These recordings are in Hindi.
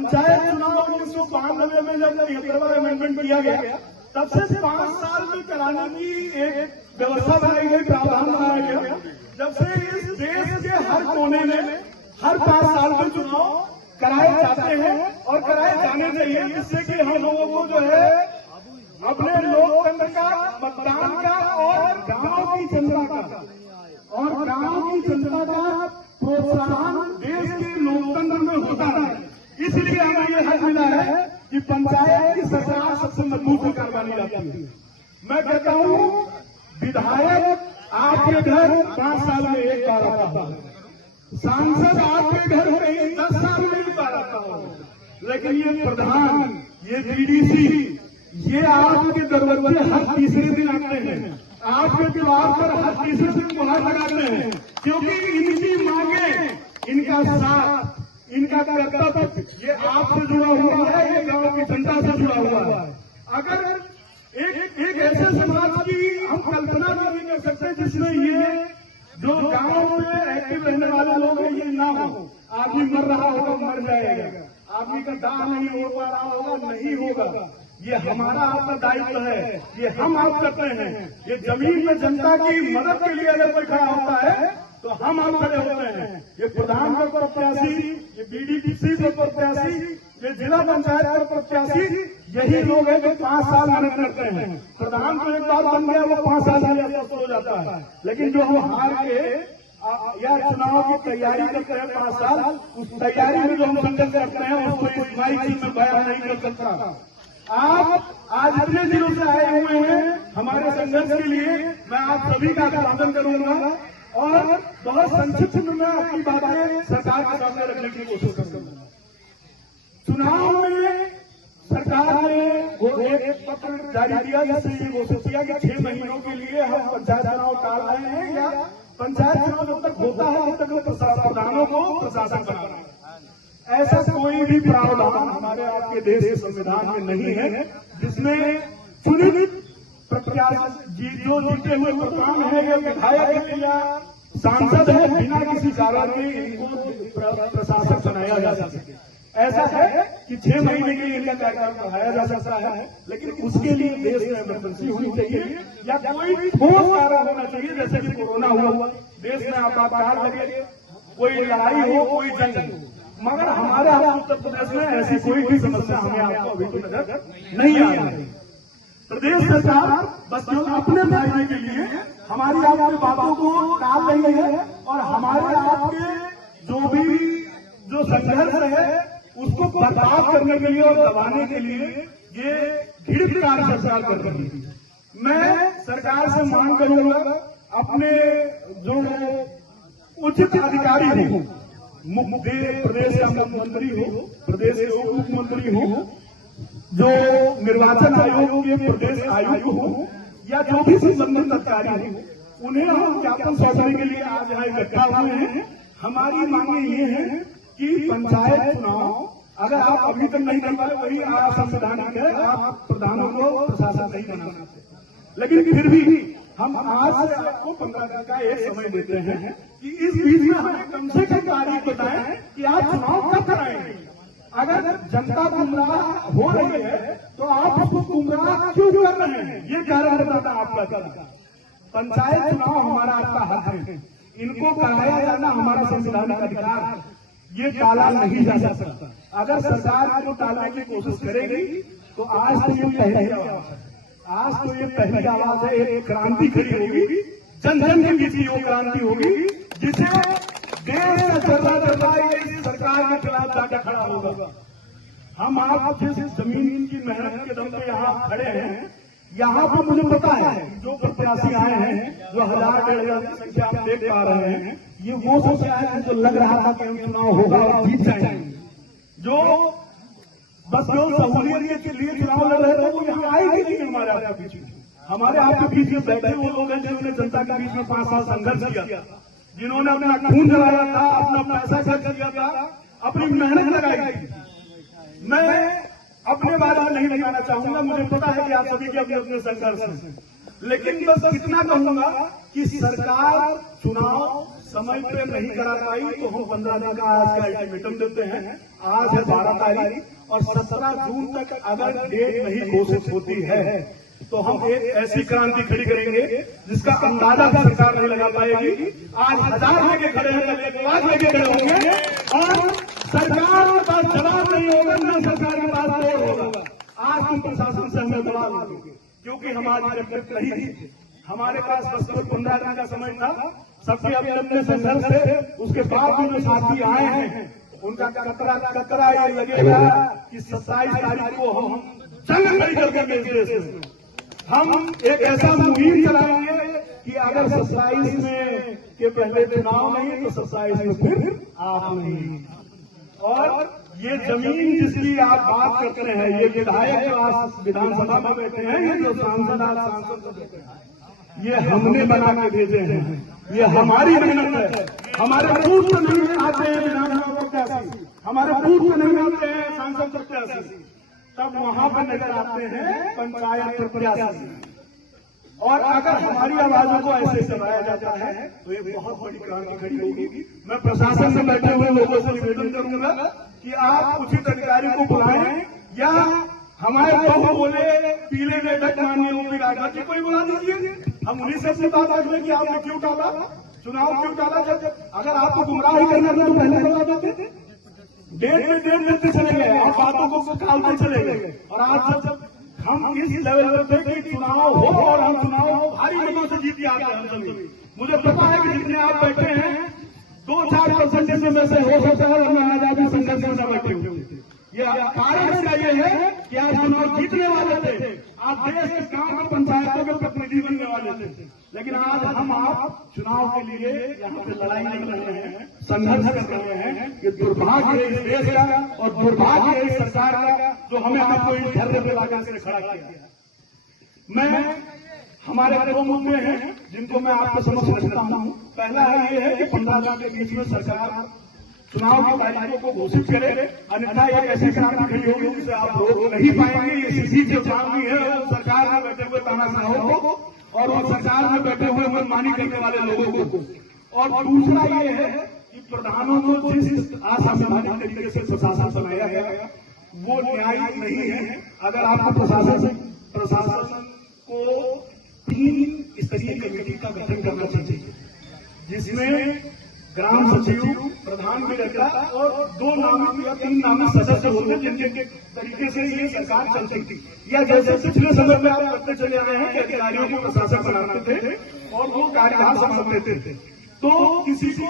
पंचायत चुनाव 1992 में जब 73वां अमेंडमेंट किया गया, तब से 5 साल में कराने की एक व्यवस्था बनाई गई, प्रावधान बनाया गया। जब से इस देश के हर कोने में हर 5 साल में चुनाव कराए जाते हैं और कराए जाने चाहिए, जिससे कि हम लोगों को जो है अपने लोकतंत्र का, मतदान का और गांव की जनता का प्रोत्साहन देश के लोकतंत्र में होता है। इसलिए हमें यह हक मिला है कि पंचायत की सरकार सबसे मजबूत सरकार मानी जाती है। मैं कहता हूं, विधायक आपके घर 5 साल में एक बार आता है, सांसद आपके घर में 10 साल में एक बार आता हो, लेकिन ये प्रधान, ये डीडीसी, ये आपके दरवाजे हर तीसरे दिन आते हैं, आपके द्वार पर हर तीसरे दिन गुहार लगाते हैं, क्योंकि इनकी मांगे, इनका साथ, इनका कर्तव्य ये आपसे जुड़ा हुआ है, ये गांव की जनता से जुड़ा हुआ है। अगर एक ऐसे समाज की हम कल्पना भी नहीं कर सकते जिसमें ये जो गांव में एक्टिव रहने वाले लोग हैं ये ना हो। आदमी मर रहा होगा, मर जाएगा, आदमी का दाह नहीं हो पा रहा होगा, नहीं होगा। ये हमारा आपका दायित्व है, ये हम आप करते हैं। ये जमीन में जनता की मदद के लिए अगर कोई खड़ा होता है तो हम आप खड़े होते हैं। ये प्रधान का प्रत्याशी, ये बीडीसी का प्रत्याशी, ये जिला पंचायत का प्रत्याशी, यही लोग हैं जो 5 साल मेहनत करते हैं। प्रधान तो एक बार बन गया, वो 5 साल के लिए हो जाता है, लेकिन जो हम हार के या चुनाव की तैयारी करते हैं 5 साल, उस तैयारी में जो हम संघर्ष करते हैं उसको इस माइक में बयान नहीं कर सकता। आप आज इतने दिनों से आए हुए हैं हमारे संघर्ष के लिए, मैं आप सभी का अभिवादन करूंगा और बहुत संक्षिप्त में अपनी बातें सरकार के सामने रखने की कोशिश करूंगा। चुनाव में सरकार ने वो एक पत्र जारी किया जिससे ये घोषित किया कि 6 महीनों के लिए हम पंचायत चुनाव टाल रहे हैं, या पंचायत चुनाव जब तक होता है तब तक प्रधानों को प्रशासन बनाना है। ऐसा कोई भी प्रावधान हमारे आपके देश के संविधान में नहीं है जिसमें चुनित प्रत्याशी जो जीते हुए प्रधान है या विधायक या सांसद है, बिना किसी कारण के इनको प्रशासक बनाया जा सके। ऐसा है कि 6 महीने के लिए इनका कार्यकाल बढ़ाया जा सकता है, लेकिन उसके लिए देश में इमरजेंसी होनी चाहिए या कोई ठोस कारण होना चाहिए, जैसे कि कोरोना हुआ, देश में आपातकाल लगे, कोई लड़ाई हो, कोई जंग हो। मगर हमारे उत्तर प्रदेश में ऐसी कोई भी समस्या हमें आपको अभी तो नजर नहीं आ रही। प्रदेश सरकार बस केवल अपने फायदे के लिए हमारी आपकी बातों को टाल रही है और हमारे आपके जो संघर्ष है उसको बर्बाद करने के लिए और दबाने के लिए ये घृणित कार्य सरकार कर रही है। मैं सरकार से मांग करूंगा, अपने जो उचित अधिकारी हो, प्रदेश का मुख्यमंत्री हो, प्रदेश के उप मुख्यमंत्री हो, जो निर्वाचन आयोग के प्रदेश आयुक्त हो, या जो भी संबंधित अधिकारी हो, उन्हें हम ज्ञापन सौंपने के लिए आज यहाँ इकट्ठा हुए हैं। हमारी मांगे ये है कि पंचायत चुनाव अगर आप अभी तक नहीं कर पाए, वही असंवैधानिक है, आप प्रधानों को प्रशासन नहीं बना सकते, लेकिन फिर भी हम आज से आपको 15 दिन का एक समय देते हैं कि इस बीच में हमें कम से कम तारीख बताएं कि आप चुनाव कब कराएंगे। अगर जनता गुमराह हो रही है तो आप उसको गुमराह क्यों कर रहे हैं, ये कारण बताता आपका। पंचायत चुनाव हमारा आपका हक है, इनको कराया जाना हमारा संवैधानिक अधिकार है, ये टाला नहीं जा सकता। अगर सरकार को टालने की कोशिश करेगी तो आज तो ये पहली आवाज है, आज तो ये पहली आवाज है, एक क्रांति खड़ी होगी, जन जन के बीच वो क्रांति होगी जिसे देश का चलता इस सरकार के खिलाफ जाकर खड़ा होगा। हम आप जिस जमीन की मेहनत के दम पे यहाँ खड़े हैं, यहाँ पर मुझे पता है जो प्रत्याशी आए हैं, जो 1000-1500 की संख्या आप देख पा रहे हैं, ये वो संख्या है जो लग रहा था कि हम चुनाव होगा और जीत जाएंगे। जो बस जो सहूलियत के लिए चुनाव लड़ रहे थे वो यहाँ आएंगे नहीं हमारे आपके बीच में। हमारे आपके बीच में बैठे वो लोग हैं जिन्होंने जनता के बीच में 5 साल संघर्ष किया, जिन्होंने अपना खून जलाया था, अपना पैसा खर्च किया था, अपनी मेहनत लगाई थी। मैं अपने बारे में नहीं बताना चाहूंगा, मुझे पता है कि आप सभी के अपने अपने संघर्ष हैं, लेकिन बस इतना कहूंगा कि सरकार चुनाव समय पे नहीं करा पाई तो हम 15 दिन का आज का अल्टीमेटम देते हैं। आज है 12 तारीख और 17 जून तक अगर डेट नहीं घोषित होती है तो हम एक ऐसी क्रांति खड़ी करेंगे जिसका अंदाजा भी सरकार नहीं लगा पाएगी। आज 1000 लेके खड़े हैं, कल 1 लाख लेके खड़े होंगे और सरकार के पास जवाब नहीं होगा, न सरकार के पास जोर होगा। आज तुम प्रशासन से हमें जवाब मांगोगे क्योंकि हमारी जब नहीं थी, हमारे पास बस 15 दिन का समय था। सबके अपने अपने संघर्ष थे, उसके बाद भी जो साथी आए हैं उनका कतरा ये लगेगा कि 27 तारीख को हम जंग खड़ी करके देश में हम एक ऐसा मुहिम चलाएंगे कि अगर 27 में के पहले चुनाव नहीं तो 27 में फिर आप नहीं। और ये जमीन जिसकी आप बात करते हैं, ये विधायक जो आज विधानसभा में बैठे हैं, ये जो सांसद आज सांसद बैठे हैं, ये हमने बना के भेजे हैं, ये हमारी मेहनत है। हमारे बूथ में नहीं आते हैं विधानसभा प्रत्याशी, हमारे बूथ में नहीं आते हैं सांसद प्रत्याशी, तब वहां पर नजर आते हैं पंचायत प्रत्याशी। और अगर हमारी आवाजों को ऐसे दबाया जाता है तो ये बहुत बड़ी क्रांति खड़ी होगी। मैं प्रशासन में बैठे हुए लोगों से निवेदन करूंगा कि आप उचित अधिकारी को बुलाएं या हमारे बहु बोले पीले बैठक माननीय ऊपी राजा जी कोई बुला दीजिए। हम उन्हीं से अपनी बात रख लें कि आपने क्यों टाला चुनाव, क्यों टाला। जब अगर आपको गुमराह ही करना था तो पहले बता देते, डेट में डेट देते चले गए और बातों को टालते चले गए। और आज जब हम इस लेवल पर थे कि चुनाव हो और हम चुनाव भारी मतों से जीत के आते हैं हम सभी। मुझे पता है कि जितने आप बैठे हैं 2-4% में से हो सकता है वरना आजादी संघर्ष में बैठे हुए। ये कारण इसका ये है कि आप चुनाव जीतने वाले थे, आप देश के गांव पंचायतों के प्रतिनिधि बनने वाले थे, लेकिन आज हम आप चुनाव के लिए यहाँ पे लड़ाई लड़ रहे हैं, संघर्ष कर रहे हैं। ये दुर्भाग्य है इस देश का और दुर्भाग्य है इस सरकार का जो हमें आपको इस धरने पे लाकर के खड़ा किया। मैं हमारे 2 मुद्दे हैं जिनको मैं आपको समक्ष रखता हूँ। पहला है ये है कि 15 दिन के बीच में सरकार चुनाव की तारीखों को घोषित करे, अन्यथा एक ऐसी क्रांति खड़ी होगी जिसे आप रोक नहीं पाएंगे। ये सीधी जो भी है वो सरकार में बैठे हुए तानाशाहों को और वो सरकार में बैठे हुए मनमानी करने वाले लोगों को। और दूसरा ये है कि प्रधानों को जिस असंवैधानिक तरीके से प्रशासन बनाया गया वो न्यायिक नहीं है। अगर आपको प्रशासन को 3 स्तरीय कमेटी का गठन करना चाहिए जिसमें ग्राम सचिव, प्रधान भी रहता और 2 नामित या 3 नामित सदस्य होते जिनके तरीके से ये सरकार चलती थी। या जैसे पिछले समय में आप करते चले आ रहे हैं कि अधिकारियों को प्रशासक बनाते थे और वो कार्यभार संभालते थे, तो किसी को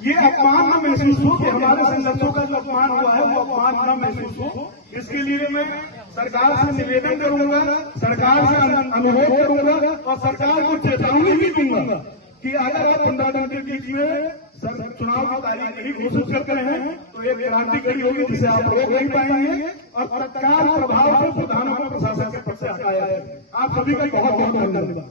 ये अपमान न महसूस हो कि हमारे संघर्षों का जो अपमान हुआ है वो अपमान न महसूस हो। इसके लिए मैं सरकार से निवेदन करूंगा, सरकार से अनुरोध करूंगा और सरकार को चेतावनी भी दूंगा कि अगर आप 15 दिन के बीच में चुनाव की तारीख नहीं घोषित करते हैं तो एक क्रांति खड़ी होगी जिसे आप रोक नहीं पाएंगे और तत्काल प्रभाव से प्रधानों को प्रशासन के पद से हटाया जाए। आप सभी का बहुत बहुत धन्यवाद।